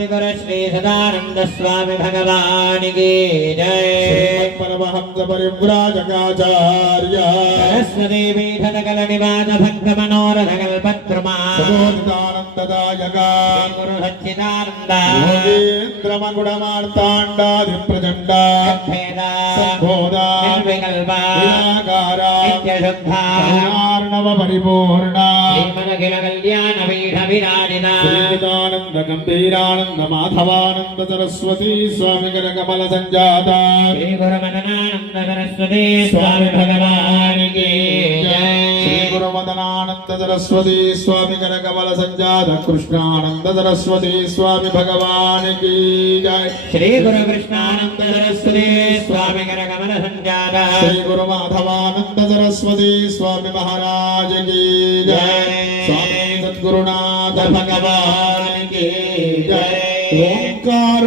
జగద్గురు శ్రీ సదానంద స్వామి భగవానికి పరమహంస పరివ్రాజకాచార్య సరస్వతీ పీఠత కల నివాద భక్త మనోరథ కల్పద్రమానందదాయకానందమార్తాండాది ప్రచండ పరిపూర్ణ. శ్రీమదఖిల కళ్యాణ పీఠ విరాజిత శ్రీదానంద గంభీరానంద మాధవానంద సరస్వతి స్వామి కర కమల సంజాత శ్రీ గురుమదనానంద సరస్వతి స్వామి భగవానికి జయ మయూరవదనానంద సరస్వతి స్వామి కనకమల సంజాత కృష్ణానంద సరస్వతి స్వామి భగవానికి శ్రీ గురు కృష్ణానంద సరస్వతి స్వామి కనకమల సంజాత. శ్రీ గురు మాధవానంద సరస్వతి స్వామి మహారాజకి స్వామి సద్గురునాథ భగవానికి ఓంకార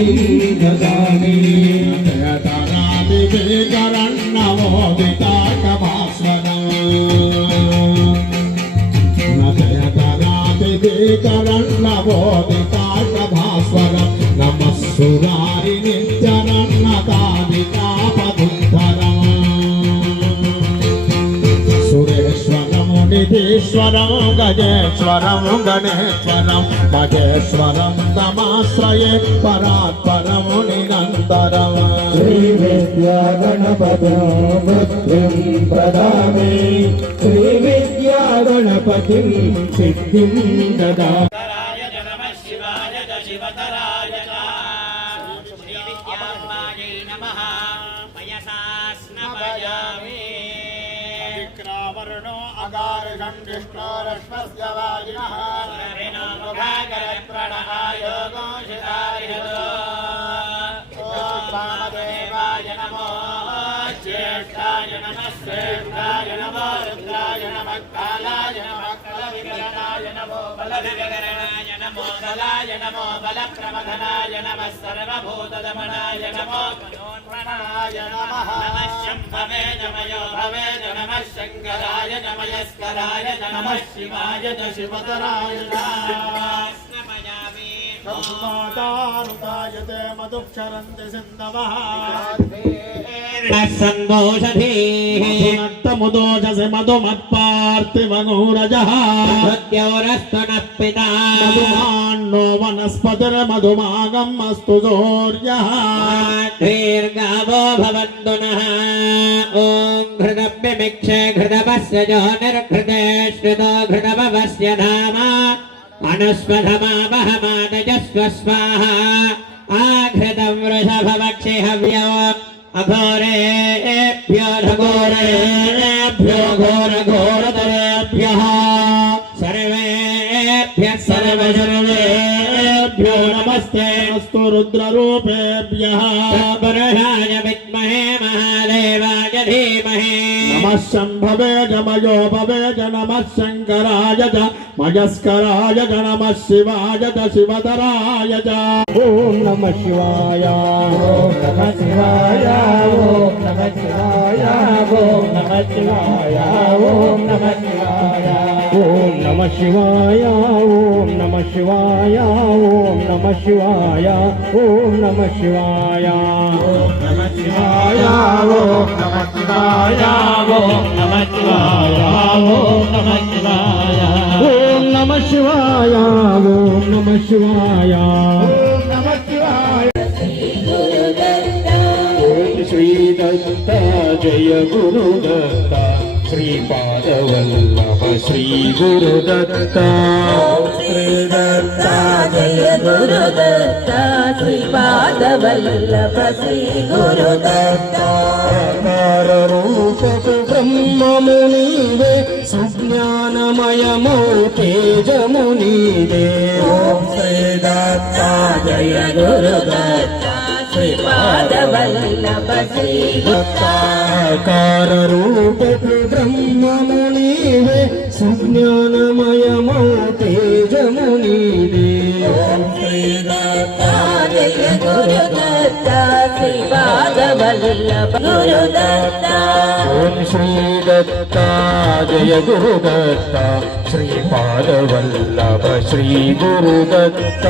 Dina నిధీశ్వరం గజేశ్వరం గణేశ్వరం మహేశ్వరం తమాశ్రయే పరాత్పరము నిరంతరం. శ్రీ విద్యా గణపతి బుద్ధిం ప్రదామి. శ్రీ విద్యా గణపతిం సిద్ధిం దదా विष्णोरश्वस्य वाजिनः मुखाकरत्रणः योगोषिताय वामदेवाय नमो ज्येष्ठाय नमः श्रेष्ठाय नमो रुद्राय नमः कालाय नमः नमो बलविगरणाय नमो बलाय नमो बलप्रमथनाय नमः सर्वभूतदमनाय नमो मनोन्मणाय नमः शम्भवे नमयो भवे नमः शङ्कराय नमयस्कराय नमः शिवाय च शिवतराय नमयामि मधुक्षरन्ति सिन्धवः सन्दोषधीमुदोषसि मधुमत्पार्ति मनोरजः मृत्योरस्तु नः पिता मधुमान्नो वनस्पतिर्मधुमागम् अस्तु सौर्यः दीर्गावो भवन्तु नः ॐ घृतव्यमिक्ष घृतवस्य जो निर्घृते श्रुतो घृतवस्य धाम। अनुस्वधमावहमादजस्व स्वाहा। आघृतं वृषभवक्षे हव्यम् अघोरेभ्यघोरेभ्यो घोरघोरतरेभ्यः सर्वेभ्यः सर्वजनेभ्यो नमस्ते अस्तु रुद्ररूपेभ्यः ब्रह्मणाय विद्महे महादेवा धीमहि नमः शम्भवे जमयो भवे नमः शङ्कराय च मयस्कराय च नमः शिवाय च शिवधराय च ॐ नमः शिवाय ॐ नमः शिवाय ॐ नमः शिवाय ॐ नमः शिवाय ॐ नमः शिवाय ॐ नमः शिवाय ॐ नमः शिवाय ॐ नमः शिवाय ॐ नमः शिवाय ॐ नमः शिवाय నమ శివాయ. నమ శివాయ శ్రీ దత్త జయ గురు దత్త శ్రీ పాదవల్లభ శ్రీ జయ గురు దత్త శ్రీ పాదవల్లభ శ్రీ బ్రహ్మముని ज्ञानमयमौतेजमुनिदे ॐ श्रीदत्ता जय गुरुदत्ता श्रीपादवल्लभ ज्ञानमय मो तेजमुनिदेरूप ॐ श्रीदत्ता जय गुरुदत्ता ഗുരുദത്ത ശ്രീപാദവല്ലഭ ഗുരുദത്ത ഓം ശ്രീദത്ത ജയ ഗുരുദത്ത ശ്രീപാദവല്ലഭ ശ്രീ ഗുരുദത്ത.